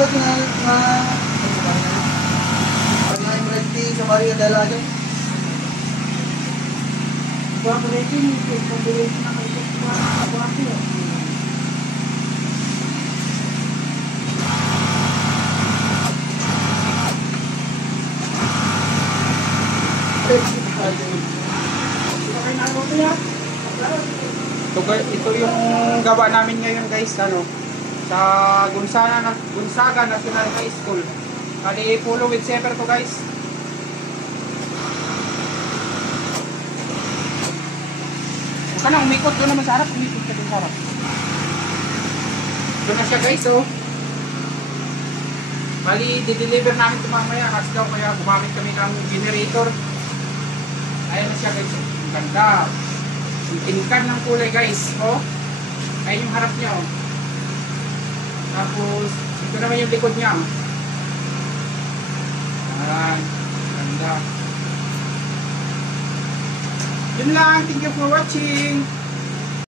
ba ito na pag-naim ready sa Maria Dalaga? Buwan ready, kung bilhin na kayo sa buwan ko. Ito yung gawa namin ngayon guys, ano, sa Gonzaga National High School. Kali follow with Sever to guys. Huwag ka na umikot doon naman sa harap, umikot ka doon sa harap. Doon na siya guys, oh. Bali, di-deliver namin ito mamaya kasi daw kaya gumamit kami ng generator. Ayan na siya guys, ang ganda. Yung tingkad ng kulay guys, oh. Ayan yung harap niya, oh. Tapos, ito naman yung likod niya. Ayan, ganda. Yun lang, thank you for watching.